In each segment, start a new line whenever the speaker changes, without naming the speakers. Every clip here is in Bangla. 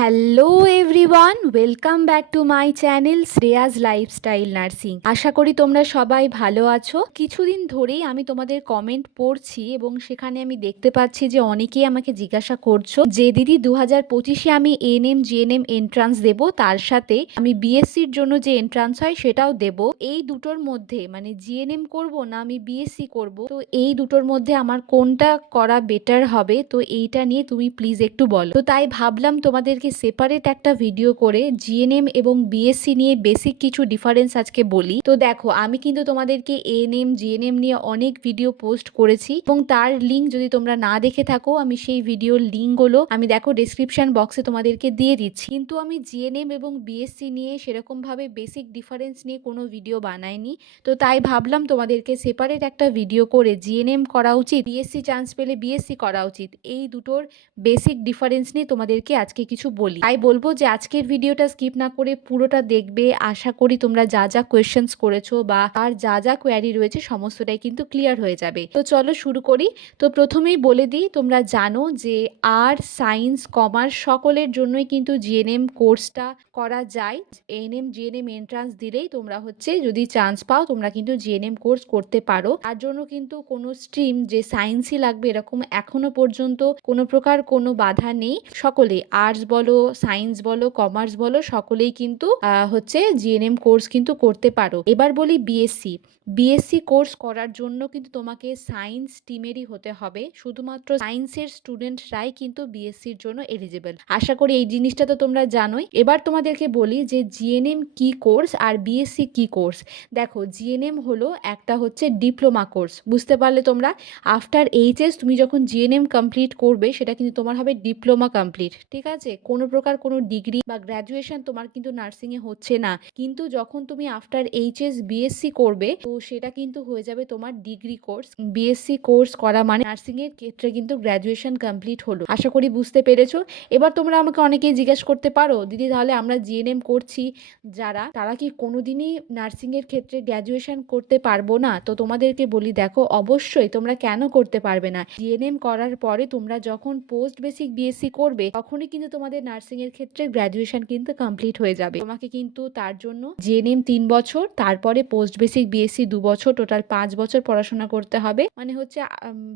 Hello everyone welcome back to my channel Shreya's lifestyle nursing আশা করি তোমরা সবাই ভালো আছো। কিছুদিন ধরেই আমি তোমাদের কমেন্ট পড়ছি এবং সেখানে আমি দেখতে পাচ্ছি যে অনেকেই আমাকে জিজ্ঞাসা করছ যে, দিদি দু হাজার পঁচিশে আমি এনএম জিএনএম এন্ট্রান্স দেবো? তার সাথে আমি বিএসসির জন্য যে এন্ট্রান্স হয়, সেটাও দেব। এই দুটোর মধ্যে মানে জিএনএম করব না আমি বিএসসি করব? তো এই দুটোর মধ্যে আমার কোনটা করা বেটার হবে? তো এইটা নিয়ে তুমি প্লিজ একটু বলো। তো তাই ভাবলাম তোমাদেরকে সেপারেট একটা ভিডিও করে জিএনএম এবং বিএসসি নিয়ে বেসিক কিছু ডিফারেন্স আজকে বলি। তো দেখো, আমি কিন্তু তোমাদেরকে এএনএম জিএনএম নিয়ে অনেক ভিডিও পোস্ট করেছি এবং তার লিঙ্ক যদি তোমরা না দেখে থাকো, আমি সেই ভিডিওর লিঙ্কগুলো আমি দেখো ডেসক্রিপশন বক্সে তোমাদেরকে দিয়ে দিচ্ছি। কিন্তু আমি জিএনএম এবং বিএসসি নিয়ে সেরকমভাবে বেসিক ডিফারেন্স নিয়ে কোনো ভিডিও বানাইনি। তো তাই ভাবলাম তোমাদেরকে সেপারেট একটা ভিডিও করে জিএনএম করা উচিত বিএসসি চান্স পেলে বিএসসি করা উচিত। এই দুটোর বেসিক ডিফারেন্স নিয়ে তোমাদেরকে আজকে কিছু বলি। তাই বলব যে আজকের ভিডিওটা স্কিপ না করে পুরোটা দেখবে। আশা করি তোমরা যা যা কোয়েশ্চেন্স করেছ বা আর যা যা কোয়ারি রয়েছে সমস্তটাই কিন্তু ক্লিয়ার হয়ে যাবে। তো চলো শুরু করি। তো প্রথমেই বলে দিই, তোমরা জানো যে আর্টস সায়েন্স কমার্স সকলের জন্যই কিন্তু জিএনএম কোর্সটা করা যায়। এএনএম জিএনএম এন্ট্রান্স দিলেই তোমরা হচ্ছে যদি চান্স পাও তোমরা কিন্তু জিএনএম কোর্স করতে পারো। তার জন্য কিন্তু কোনো স্ট্রিম যে সায়েন্সই লাগবে এরকম এখনও পর্যন্ত কোনো প্রকার কোনো বাধা নেই। সকলে আর্টস বলো সায়েন্স বলো কমার্স বলো, সকলেই কিন্তু হচ্ছে জিএনএম কোর্স কিন্তু করতে পারো। এবার বলি বিএসসি বিএসসি কোর্স করার জন্য কিন্তু তোমাকে সায়েন্স টিমেরই হতে হবে। শুধুমাত্র সায়েন্সের স্টুডেন্টরাই কিন্তু বিএসসির জন্য এলিজিবল আশা করি এই জিনিসটা তো তোমরা জানোই। এবার তোমাদেরকে বলি যে জিএনএম কি কোর্স আর বিএসসি কি কোর্স দেখো জিএনএম হলো একটা হচ্ছে ডিপ্লোমা কোর্স বুঝতে পারলে তোমরা? আফটার এইচএস তুমি যখন জিএনএম কমপ্লিট করবে, সেটা কিন্তু তোমার হবে ডিপ্লোমা কমপ্লিট ঠিক আছে? কোনো প্রকার কোনো ডিগ্রি বা গ্র্যাজুয়েশন তোমার কিন্তু নার্সিংয়ে হচ্ছে না। কিন্তু যখন তুমি আফটার এইচএস বিএসসি করবে, তো সেটা কিন্তু হয়ে যাবে তোমার ডিগ্রি কোর্স। বিএসসি কোর্স করা মানে নার্সিংয়ের ক্ষেত্রে কিন্তু গ্র্যাজুয়েশন কমপ্লিট হলো। আশা করি বুঝতে পেরেছ। এবার তোমরা আমাকে অনেকেই জিজ্ঞেস করতে পারো, দিদি, তাহলে আমরা জিএনএম করছি যারা, তারা কি কোনোদিনই নার্সিংয়ের ক্ষেত্রে গ্র্যাজুয়েশন করতে পারব না? তো তোমাদেরকে বলি, দেখো, অবশ্যই তোমরা কেন করতে পারবে না? জিএনএম করার পরে তোমরা যখন পোস্ট বেসিক বিএসসি করবে, তখনই কিন্তু তোমাদের নার্সিংয়ের ক্ষেত্রে গ্র্যাজুয়েশন কিন্তু কমপ্লিট হয়ে যাবে। তোমাকে কিন্তু তার জন্য জিএনএম তিন বছর, তারপরে পোস্ট বেসিক বিএসসি দু বছর টোটাল পাঁচ বছর পড়াশোনা করতে হবে। মানে হচ্ছে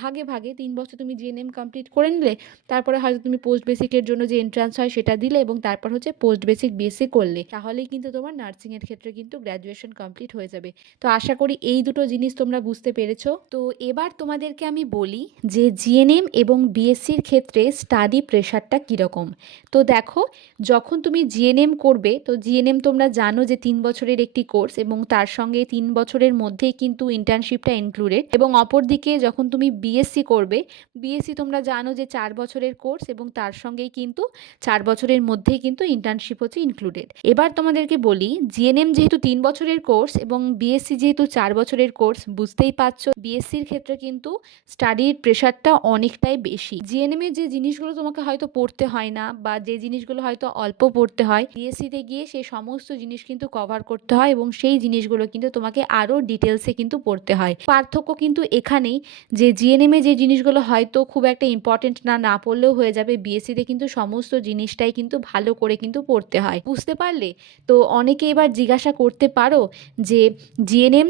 ভাগে ভাগে তিন বছর তুমি জিএনএম কমপ্লিট করে নিলে, তারপরে হয়তো তুমি পোস্ট বেসিকের জন্য যে এন্ট্রান্স হয় সেটা দিলে এবং তারপর হচ্ছে পোস্ট বেসিক বিএসসি করলে। তাহলেই কিন্তু তোমার নার্সিংয়ের ক্ষেত্রে কিন্তু গ্র্যাজুয়েশন কমপ্লিট হয়ে যাবে। তো আশা করি এই দুটো জিনিস তোমরা বুঝতে পেরেছ। তো এবার তোমাদেরকে আমি বলি যে জিএনএম এবং বিএসসির ক্ষেত্রে স্টাডি প্রেশারটা কীরকম। তো দেখো, যখন তুমি জিএনএম করবে, তো জিএনএম তোমরা জানো যে তিন বছরের একটি কোর্স এবং তার সঙ্গে তিন বছরের মধ্যেই কিন্তু ইন্টার্নশিপটা ইনক্লুডেড এবং অপরদিকে যখন তুমি বিএসসি করবে বিএসসি তোমরা জানো যে চার বছরের কোর্স এবং তার সঙ্গেই কিন্তু চার বছরের মধ্যেই কিন্তু ইন্টার্নশিপ হচ্ছে ইনক্লুডেড এবার তোমাদেরকে বলি জিএনএম যেহেতু তিন বছরের কোর্স এবং বিএসসি যেহেতু চার বছরের কোর্স বুঝতেই পারছ বিএসসির ক্ষেত্রে কিন্তু স্টাডির প্রেশারটা অনেকটাই বেশি। জিএনএম এর যে জিনিসগুলো তোমাকে হয়তো পড়তে হয় না বা যে জিনিসগুলো হয়তো অল্প পড়তে হয় বিএসসিতে গিয়ে সেই সমস্ত জিনিস কিন্তু কভার করতে হয় এবং সেই জিনিসগুলো কিন্তু তোমাকে আরও ডিটেলসে কিন্তু পড়তে হয়। পার্থক্য কিন্তু এখানেই যে জিএনএম যে জিনিসগুলো হয়তো খুব একটা ইম্পর্টেন্ট না না পড়লেও হয়ে যাবে। বিএসসিতে কিন্তু সমস্ত জিনিসটাই কিন্তু ভালো করে কিন্তু পড়তে হয়। বুঝতে পারলে? তো অনেকে এবার জিজ্ঞাসা করতে পারো যে জিএনএম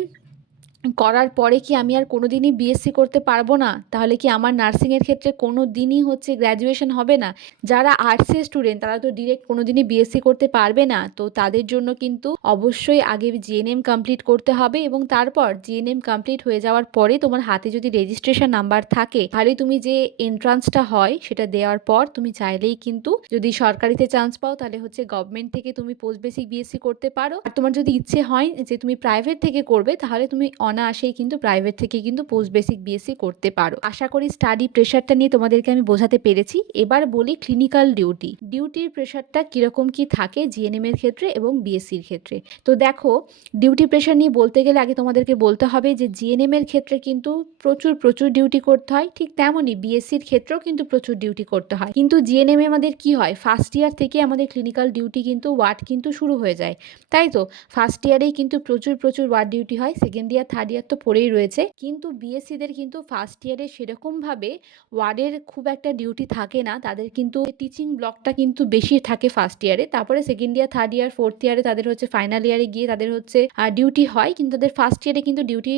করার পরে কি আমি আর কোনো দিনই বিএসসি করতে পারব না? তাহলে কি আমার নার্সিংয়ের ক্ষেত্রে কোনো দিনই হচ্ছে গ্র্যাজুয়েশন হবে না? যারা আর্টসের স্টুডেন্ট তারা তো ডিরেক্ট কোনো দিনই বিএসসি করতে পারবে না। তো তাদের জন্য কিন্তু অবশ্যই আগে জিএনএম কমপ্লিট করতে হবে এবং তারপর জিএনএম কমপ্লিট হয়ে যাওয়ার পরে তোমার হাতে যদি রেজিস্ট্রেশন নাম্বার থাকে, তাহলে তুমি যে এন্ট্রান্সটা হয় সেটা দেওয়ার পর তুমি চাইলেই কিন্তু যদি সরকারিতে চান্স পাও, তাহলে হচ্ছে গভর্নমেন্ট থেকে তুমি পোস্ট বেসিক বিএসসি করতে পারো। আর তোমার যদি ইচ্ছে হয় যে তুমি প্রাইভেট থেকে করবে, তাহলে তুমি অনায়াসেই কিন্তু প্রাইভেট থেকে কিন্তু পোস্ট বেসিক বিএসসি করতে পারো। আশা করি স্টাডি প্রেশারটা নিয়ে তোমাদেরকে আমি বোঝাতে পেরেছি। এবার বলি ক্লিনিক্যাল ডিউটি ডিউটির প্রেশারটা কীরকম কি থাকে জিএনএম এর ক্ষেত্রে এবং বিএসসির ক্ষেত্রে? তো দেখো ডিউটি প্রেশার নিয়ে বলতে গেলে আগে তোমাদেরকে বলতে হবে যে জিএনএম এর ক্ষেত্রে কিন্তু প্রচুর প্রচুর ডিউটি করতে হয়। ঠিক তেমনই বিএসসির ক্ষেত্রেও কিন্তু প্রচুর ডিউটি করতে হয়। কিন্তু জিএনএম এ আমাদের কি হয়? ফার্স্ট ইয়ার থেকে আমাদের ক্লিনিক্যাল ডিউটি কিন্তু ওয়ার্ড কিন্তু শুরু হয়ে যায়। তাই তো? ফার্স্ট ইয়ারেই কিন্তু প্রচুর প্রচুর ওয়ার্ড ডিউটি হয়। Second year third third year তো পড়েই রয়েছে। কিন্তু বিএসসিদের কিন্তু ফার্স্ট ইয়ারে সেরকমভাবে ওয়ার্ডের খুব একটা ডিউটি থাকে না। তাদের কিন্তু টিচিং ব্লকটা কিন্তু বেশি থাকে ফার্স্ট ইয়ারে তারপরে second year third year fourth ইয়ারে তাদের হচ্ছে ফাইনাল ইয়ারে গিয়ে তাদের হচ্ছে ডিউটি হয়। কিন্তু তাদের ফার্স্ট ইয়ারে কিন্তু ডিউটি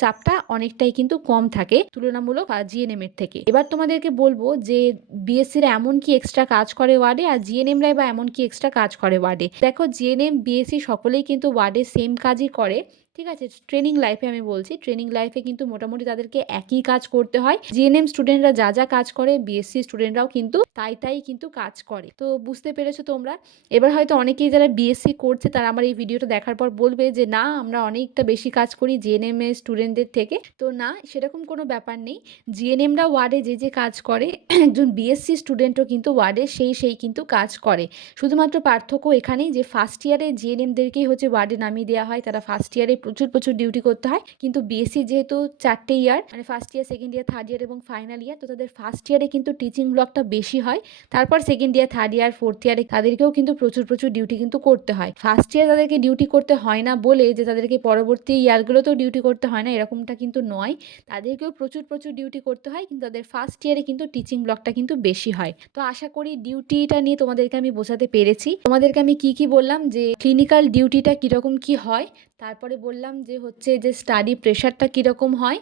চাপটা অনেকটাই কিন্তু কম থাকে তুলনামূলক জিএনএম এর থেকে। এবার তোমাদেরকে বলব যে বিএসসিরা এমন কি এক্সট্রা কাজ করে ওয়ার্ডে আর জিএনএমরাই বা এমন কি এক্সট্রা কাজ করে ওয়ার্ডে? দেখো জিএনএম বিএসসি সকলেই কিন্তু ওয়ার্ডে সেম কাজই করে। ঠিক আছে ট্রেনিং লাইফে আমি বলছি। ট্রেনিং লাইফে কিন্তু মোটামুটি তাদেরকে একই কাজ করতে হয়। জিএনএম স্টুডেন্টরা যা যা কাজ করে বিএসসি স্টুডেন্টরাও কিন্তু তাই তাই কিন্তু কাজ করে। তো বুঝতে পেরেছ তোমরা? এবার হয়তো অনেকেই যারা বিএসসি করছে, তারা আমার এই ভিডিওটা দেখার পর বলবে যে, না, আমরা অনেকটা বেশি কাজ করি জিএনএম এর স্টুডেন্টদের থেকে। তো না, সেরকম কোনো ব্যাপার নেই। জিএনএমরা ওয়ার্ডে যে যে কাজ করে, একজন বিএসসি স্টুডেন্টও কিন্তু ওয়ার্ডে সেই সেই কিন্তু কাজ করে। শুধুমাত্র পার্থক্য এখানেই যে ফার্স্ট ইয়ারে জিএনএমদেরকেই হচ্ছে ওয়ার্ডে নামিয়ে দেওয়া হয়, তারা ফার্স্ট ইয়ারে প্রচুর প্রচুর ডিউটি করতে হয়। কিন্তু বিএসসি যেহেতু চারটে ইয়ার মানে first year second year third year এবং ফাইনাল ইয়ার তো তাদের ফার্স্ট ইয়ারে কিন্তু টিচিং ব্লকটা বেশি হয়। তারপর second year third year fourth ইয়ারে তাদেরকেও কিন্তু প্রচুর প্রচুর ডিউটি কিন্তু করতে হয়। ফার্স্ট ইয়ার তাদেরকে ডিউটি করতে হয় না বলে যে তাদেরকে পরবর্তী ইয়ারগুলোতেও ডিউটি করতে হয় না, এরকমটা কিন্তু নয়। তাদেরকেও প্রচুর প্রচুর ডিউটি করতে হয়, কিন্তু তাদের ফার্স্ট ইয়ারে কিন্তু টিচিং ব্লকটা কিন্তু বেশি হয়। তো আশা করি ডিউটিটা নিয়ে তোমাদেরকে আমি বোঝাতে পেরেছি। তোমাদেরকে আমি কি কি বললাম যে ক্লিনিক্যাল ডিউটিটা কীরকম কি হয় তারপরে বললাম যে হচ্ছে যে স্টাডি প্রেশারটা কীরকম হয়,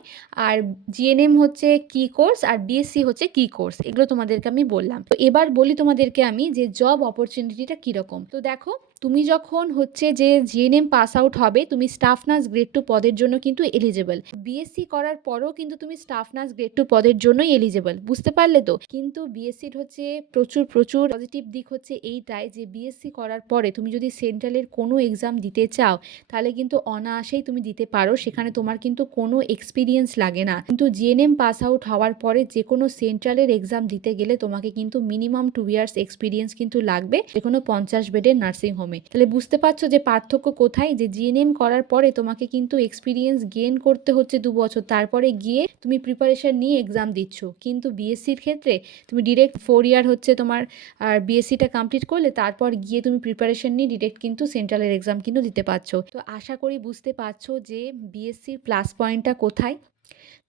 আর জিএনএম হচ্ছে কি কোর্স আর বিএসসি হচ্ছে কি কোর্স এগুলো তোমাদেরকে আমি বললাম। তো এবার বলি তোমাদেরকে আমি যে জব অপরচুনিটিটা কীরকম। তো দেখো তুমি যখন হচ্ছে যে জিএনএম পাস আউট হবে, তুমি স্টাফ নার্স গ্রেড টু পদের জন্য কিন্তু এলিজেবল বিএসসি করার পরও কিন্তু তুমি স্টাফ নার্স গ্রেড টু পদের জন্যই এলিজেবল বুঝতে পারলে তো? কিন্তু বিএসসির হচ্ছে প্রচুর প্রচুর পজিটিভ দিক হচ্ছে এইটাই যে বিএসসি করার পরে তুমি যদি সেন্ট্রালের কোনো এক্সাম দিতে চাও, তাহলে কিন্তু অনায়াসেই তুমি দিতে পারো, সেখানে তোমার কিন্তু কোনো এক্সপিরিয়েন্স লাগে না। কিন্তু জিএনএম পাস আউট হওয়ার পরে যে কোনো সেন্ট্রালের এক্সাম দিতে গেলে তোমাকে কিন্তু মিনিমাম টু ইয়ার্স এক্সপিরিয়েন্স কিন্তু লাগবে যে কোনো পঞ্চাশ বেডের নার্সিং হোমে তাহলে বুঝতে পারছ যে পার্থক্য কোথায়? যে জিএনএম করার পরে তোমাকে কিন্তু এক্সপিরিয়েন্স গেন করতে হচ্ছে দু বছর। তারপরে গিয়ে তুমি প্রিপারেশন নিয়ে এক্সাম দিচ্ছ। কিন্তু বিএসসির ক্ষেত্রে তুমি ডিরেক্ট ফোর ইয়ার হচ্ছে তোমার, আর বিএসসিটা কমপ্লিট করলে তারপর গিয়ে তুমি প্রিপারেশন নিয়ে ডিরেক্ট কিন্তু সেন্ট্রালের এক্সাম কিন্তু দিতে পারছ। তো আশা করি বুঝতে পারছ যে বিএসসির প্লাস পয়েন্টটা কোথায়।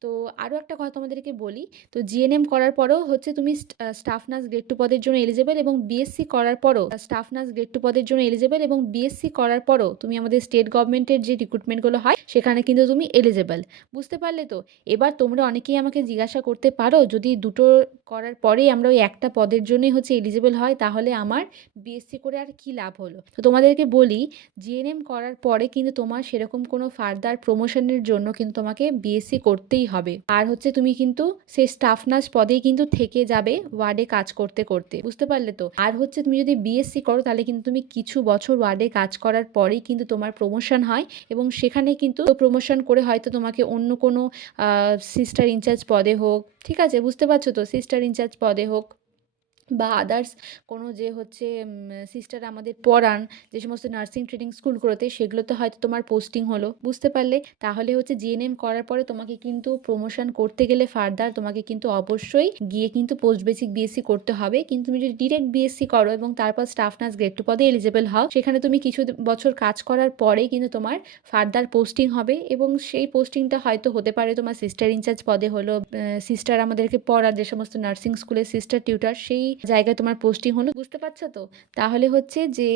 তো আরও একটা কথা তোমাদেরকে বলি, তো জিএনএম করার পরেও হচ্ছে তুমি স্টাফ নার্স গ্রেড টু পদের জন্য এলিজেবল এবং বিএসসি করার পরও স্টাফ নার্স গ্রেড টু পদের জন্য এলিজেবল এবং বিএসসি করার পরও তুমি আমাদের স্টেট গভর্নমেন্টের যে রিক্রুটমেন্টগুলো হয়, সেখানে কিন্তু তুমি এলিজেবল বুঝতে পারলে তো? এবার তোমরা অনেকেই আমাকে জিজ্ঞাসা করতে পারো, যদি দুটো করার পরেই আমরা ওই একটা পদের জন্যই হচ্ছে এলিজেবল হয়, তাহলে আমার বিএসসি করে আর কি লাভ হলো? তো তোমাদেরকে বলি জিএনএম করার পরে কিন্তু তোমার সেরকম কোনো ফার্দার প্রমোশনের জন্য কিন্তু তোমাকে বিএসসি করতেই হবে। আর হচ্ছে তুমি কিন্তু সে স্টাফ নার্স পদেই কিন্তু থেকে যাবে ওয়ার্ডে কাজ করতে করতে, বুঝতে পারলে তো? আর হচ্ছে তুমি যদি বিএসসি করো তাহলে কিন্তু তুমি কিছু বছর ওয়ার্ডে কাজ করার পরেই কিন্তু তোমার প্রমোশন হয় এবং সেখানে কিন্তু প্রমোশন করে হয়তো তোমাকে অন্য কোনো সিস্টার ইনচার্জ পদে হোক, ঠিক আছে? বুঝতে পারছ তো? সিস্টার ইনচার্জ পদে হোক। বা আদার্স কোনো যে হচ্ছে সিস্টার আমাদের পড়ান, যে সমস্ত নার্সিং ট্রেনিং স্কুলগুলোতে সেগুলোতে হয়তো তোমার পোস্টিং হলো। বুঝতে পারলে? তাহলে হচ্ছে জিএনএম করার পরে তোমাকে কিন্তু প্রমোশন করতে গেলে ফার্দার তোমাকে কিন্তু অবশ্যই গিয়ে কিন্তু পোস্ট বেসিক বিএসসি করতে হবে। কিন্তু তুমি যদি ডিরেক্ট বিএসসি করো এবং তারপর স্টাফ নার্স গ্রেড টু পদে এলিজেবল হও, সেখানে তুমি কিছু বছর কাজ করার পরেই কিন্তু তোমার ফার্দার পোস্টিং হবে এবং সেই পোস্টিংটা হয়তো হতে পারে তোমার সিস্টার ইনচার্জ পদে হলো সিস্টার আমাদেরকে পড়া যে সমস্ত নার্সিং স্কুলের সিস্টার টিউটার সেই জায়গায় তোমার পোস্টিং হলো বুঝতে পারছ তো? তাহলে হচ্ছে যে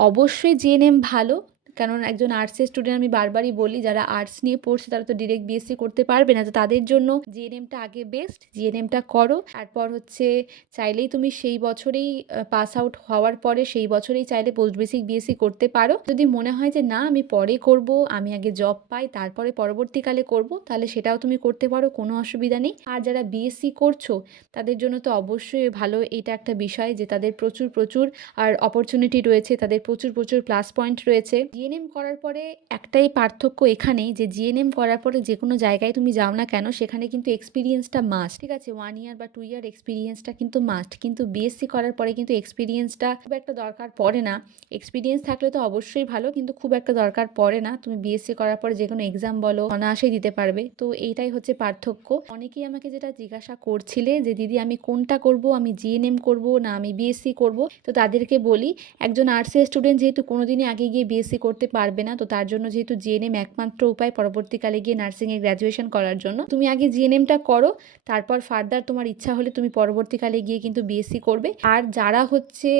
অবশ্যই জিএনএম ভালো কারণ একজন আর্টসের স্টুডেন্ট আমি বারবারই বলি, যারা আর্টস নিয়ে পড়ছে তারা তো ডিরেক্ট বিএসসি করতে পারবে না। তো তাদের জন্য জিএনএমটা আগে বেস্ট জিএনএমটা করো। তারপর হচ্ছে চাইলেই তুমি সেই বছরেই পাস আউট হওয়ার পরে সেই বছরেই চাইলে পোস্ট বেসিক বিএসসি করতে পারো। যদি মনে হয় যে না, আমি পরে করব, আমি আগে জব পাই, তারপরে পরবর্তীকালে করব, তাহলে সেটাও তুমি করতে পারো, কোনো অসুবিধা নেই। আর যারা বিএসসি করছ, তাদের জন্য তো অবশ্যই ভালো এটা একটা বিষয় যে তাদের প্রচুর প্রচুর আর অপরচুনিটি রয়েছে, তাদের প্রচুর প্রচুর প্লাস পয়েন্ট রয়েছে। জিএনএম করার পরে একটাই পার্থক্য এখানেই যে জিএনএম করার পরে যে কোনো জায়গায় তুমি যাও না কেন, সেখানে কিন্তু এক্সপিরিয়েন্সটা মাস্ট ঠিক আছে? ওয়ান ইয়ার বা টু ইয়ার এক্সপিরিয়েন্সটা কিন্তু মাস্ট কিন্তু বিএসসি করার পরে কিন্তু এক্সপিরিয়েন্সটা খুব একটা দরকার পড়ে না। এক্সপিরিয়েন্স থাকলে তো অবশ্যই ভালো, কিন্তু খুব একটা দরকার পড়ে না। তুমি বিএসসি করার পরে যে কোনো এক্সাম বলো, অনায়াসেই দিতে পারবে। তো এইটাই হচ্ছে পার্থক্য। অনেকেই আমাকে যেটা জিজ্ঞাসা করছিলে যে, দিদি, আমি কোনটা করব? আমি জিএনএম করব না আমি বিএসসি করব? তো তাদেরকে বলি, একজন আর্টসের স্টুডেন্ট যেহেতু কোনোদিনই আগে গিয়ে বিএসসি করতে পারবে না, তো তার জন্য যেহেতু জিএনএম একমাত্র উপায় পরবর্তীকালে গিয়ে নার্সিংয়ে গ্র্যাজুয়েশন করার জন্য, তুমি আগে জিএনএমটা করো, তারপর ফার্দার তোমার ইচ্ছা হলে তুমি পরবর্তীকালে গিয়ে কিন্তু বিএসসি করবে। আর যারা হচ্ছে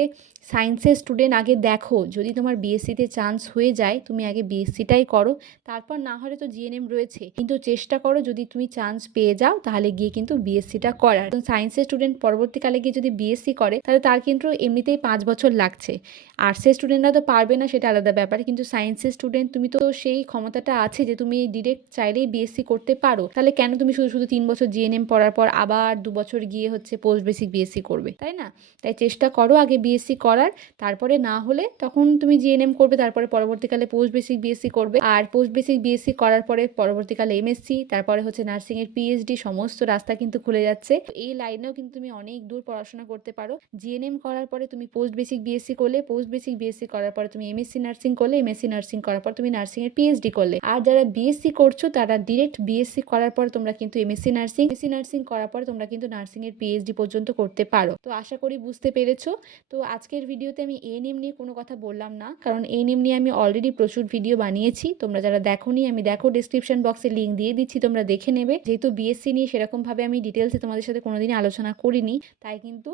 সায়েন্সের স্টুডেন্ট আগে দেখো, যদি তোমার বিএসসিতে চান্স হয়ে যায়, তুমি আগে বিএসসিটাই করো, তারপর না হলে তো জিএনএম রয়েছে। কিন্তু চেষ্টা করো, যদি তুমি চান্স পেয়ে যাও, তাহলে গিয়ে কিন্তু বিএসসিটা করার। সায়েন্সের স্টুডেন্ট পরবর্তীকালে গিয়ে যদি বিএসসি করে, তাহলে তার কিন্তু এমনিতেই পাঁচ বছর লাগছে। আর্টসের স্টুডেন্টরা তো পারবে না, সেটা আলাদা ব্যাপার। কিন্তু সায়েন্সের স্টুডেন্ট, তুমি তো সেই ক্ষমতাটা আছে যে তুমি ডিরেক্ট চাইলেই বিএসসি করতে পারো। তাহলে কেন তুমি শুধু শুধু তিন বছর জিএনএম পড়ার পর আবার দু বছর গিয়ে হচ্ছে পোস্ট বেসিক বিএসসি করবে? তাই না? তাই চেষ্টা করো আগে বিএসসি করার তারপরে না হলে তখন তুমি জিএনএম করবে তারপরে পরবর্তীকালে পোস্ট বেসিক বিএসসি করবে আর পোস্ট বেসিক বিএসসি করার পরে পরবর্তীকালে এমএসসি তারপরে হচ্ছে নার্সিংয়ের পিএইচডি সমস্ত রাস্তা কিন্তু খুলে যাচ্ছে এই লাইনেও কিন্তু তুমি অনেক দূর পড়াশোনা করতে পারো জিএনএম করার পরে তুমি পোস্ট বেসিক বিএসসি করলে পোস্ট বেসিক বিএসসি করার পরে তুমি এমএসসি নার্সিং করলে এমএসসি নার্সিং করার পর তুমি নার্সিংয়ের পিএইচডি করলে আর যারা বিএসসি করছ তারা ডিরেক্ট বিএসসি করার পর তোমরা কিন্তু এমএসসি নার্সিং এমএসসি নার্সিং করার পর তোমরা কিন্তু নার্সিংয়ের পিএইচডি পর্যন্ত করতে পারো তো আশা করি বুঝতে পেরেছ তো আজকের ভিডিওতে আমি এএনএম নিয়ে কোনো কথা বললাম না। কারণ এএনএম নিয়ে আমি অলরেডি প্রচুর ভিডিও বানিয়েছি। তোমরা যারা দেখোনি, আমি দেখো ডিসক্রিপশন বক্সে লিঙ্ক দিয়ে দিচ্ছি, তোমরা দেখে নেবে। যেহেতু বিএসসি নিয়ে সেরকমভাবে আমি ডিটেলসে তোমাদের সাথে কোনোদিনই আলোচনা করিনি, তাই কিন্তু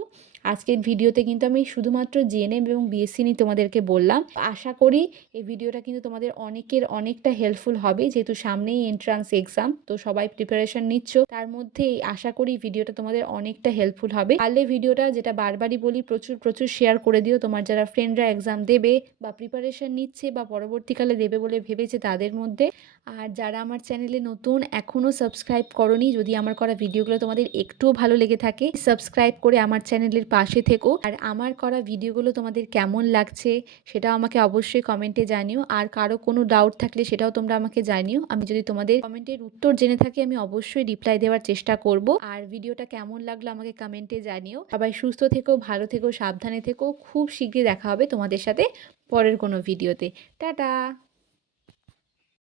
আজকের ভিডিওতে কিন্তু আমি শুধুমাত্র জিএনএম এবং বিএসসি নিয়ে তোমাদেরকে বললাম। আশা করি এই ভিডিওটা কিন্তু তোমাদের অনেকের অনেকটা হেল্পফুল হবে, যেহেতু সামনেই এন্ট্রান্স এক্সাম তো সবাই প্রিপারেশন নিচ্ছ। তার মধ্যে আশা করি ভিডিওটা তোমাদের অনেকটা হেল্পফুল হবে। পারলে ভিডিওটা যেটা বারবারই বলি, প্রচুর প্রচুর শেয়ার করে দিও। তোমার যারা ফ্রেন্ডরা এক্সাম দেবে বা প্রিপারেশন নিচ্ছে বা পরবর্তীকালে দেবে বলে ভেবেছে তাদের মধ্যে। আর যারা আমার চ্যানেলে নতুন এখনও সাবস্ক্রাইব করনি, যদি আমার করা ভিডিওগুলো তোমাদের একটুও ভালো লেগে থাকে সাবস্ক্রাইব করে আমার চ্যানেলের পাশে থেকো। আর আমার করা ভিডিওগুলো তোমাদের কেমন লাগছে, সেটাও আমাকে অবশ্যই কমেন্টে জানিও। আর কারও কোনো ডাউট থাকলে সেটাও তোমরা আমাকে জানিও। আমি যদি তোমাদের কমেন্টের উত্তর জেনে থাকি, আমি অবশ্যই রিপ্লাই দেওয়ার চেষ্টা করব। আর ভিডিওটা কেমন লাগল আমাকে কমেন্টে জানিও। সবাই সুস্থ থেকো, ভালো থেকো, সাবধানে থেকো। খুব শীঘ্রই দেখা হবে তোমাদের সাথে পরের কোনো ভিডিওতে। টাটা!